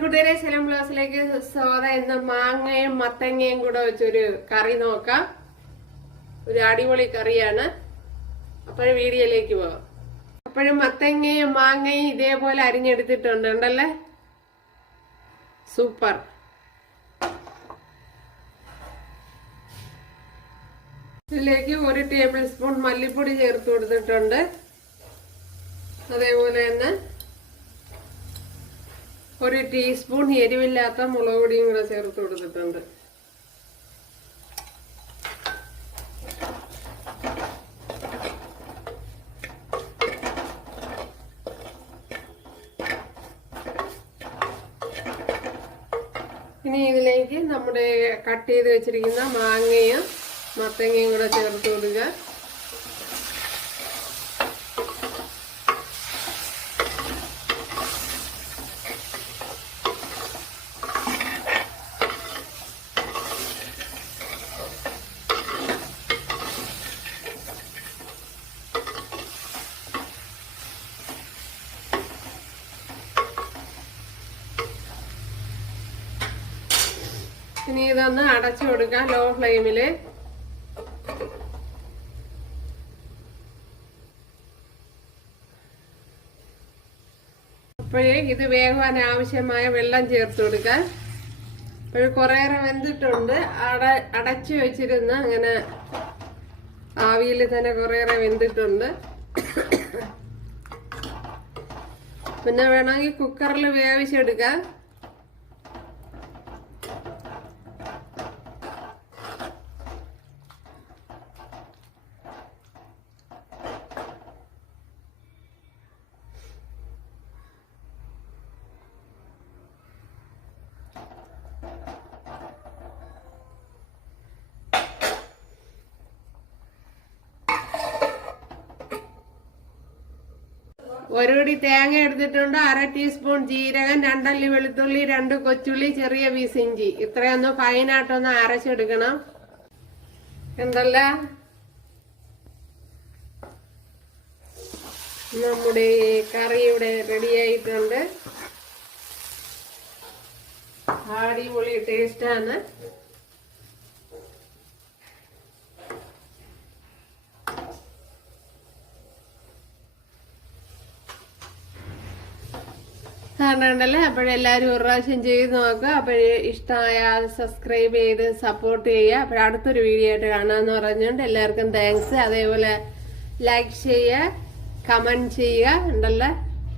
കൂട്ടുകാരെ ശലം ബ്ലൗസിലേക്ക് സ്വാഗതം എന്ന മാങ്ങയും മത്തങ്ങയും കൂടെ വെച്ചൊരു കറി നോക്കാം. ഒരു അടിപൊളി കറിയാണ്. അപ്പോഴും വീഡിയോയിലേക്ക് പോവാം. അപ്പോഴും മത്തങ്ങയും മാങ്ങയും ഇതേപോലെ അരിഞ്ഞെടുത്തിട്ടുണ്ട്. ഉണ്ടല്ലേ? സൂപ്പർ. ഇതിലേക്ക് ഒരു ടേബിൾ സ്പൂൺ മല്ലിപ്പൊടി ചേർത്ത് കൊടുത്തിട്ടുണ്ട്. അതേപോലെ തന്നെ ഒരു ടീസ്പൂൺ എരിവില്ലാത്ത മുളക് പൊടിയും കൂടെ ചേർത്ത് കൊടുത്തിട്ടുണ്ട്. ഇനി ഇതിലേക്ക് നമ്മുടെ കട്ട് ചെയ്ത് വെച്ചിരിക്കുന്ന മാങ്ങയും മത്തങ്ങയും കൂടെ ചേർത്ത് കൊടുക്കുക. ഇനി ഇതൊന്ന് അടച്ചു കൊടുക്കാം ലോ ഫ്ലെയിമിൽ അപ്പോഴേ ഇത് വേകുവാൻ ആവശ്യമായ വെള്ളം ചേർത്ത് കൊടുക്കാൻ അപ്പോഴും കുറേയേറെ വെന്തിട്ടുണ്ട്. അട അടച്ചു വെച്ചിരുന്ന് അങ്ങനെ ആവിയിൽ തന്നെ കുറേയേറെ വെന്തിട്ടുണ്ട്. പിന്നെ വേണമെങ്കിൽ കുക്കറിൽ വേവിച്ചെടുക്കാം. ഒരു പിടി തേങ്ങ എടുത്തിട്ടുണ്ട് അര ടീസ്പൂൺ ജീരകം രണ്ടല്ലി വെളുത്തുള്ളി രണ്ട് കൊച്ചുള്ളി ചെറിയ പീസ് ഇത്രയൊന്ന് ഫൈനായിട്ടൊന്ന് അരച്ചെടുക്കണം. എന്തല്ല നമ്മുടെ കറി ഇവിടെ റെഡി ആയിട്ടുണ്ട്. അടിപൊളി ടേസ്റ്റാണ് കാണണ്ടല്ലേ അപ്പോഴെല്ലാവരും ഒരു പ്രാവശ്യം ചെയ്ത് നോക്കുക. അപ്പോഴേ ഇഷ്ടമായാൽ സബ്സ്ക്രൈബ് ചെയ്ത് സപ്പോർട്ട് ചെയ്യുക. അപ്പോൾ അടുത്തൊരു വീഡിയോ ആയിട്ട് കാണാമെന്ന് പറഞ്ഞുകൊണ്ട് എല്ലാവർക്കും താങ്ക്സ് അതേപോലെ ലൈക്ക് ചെയ്യുക കമന്റ് ചെയ്യുക ഉണ്ടല്ലോ?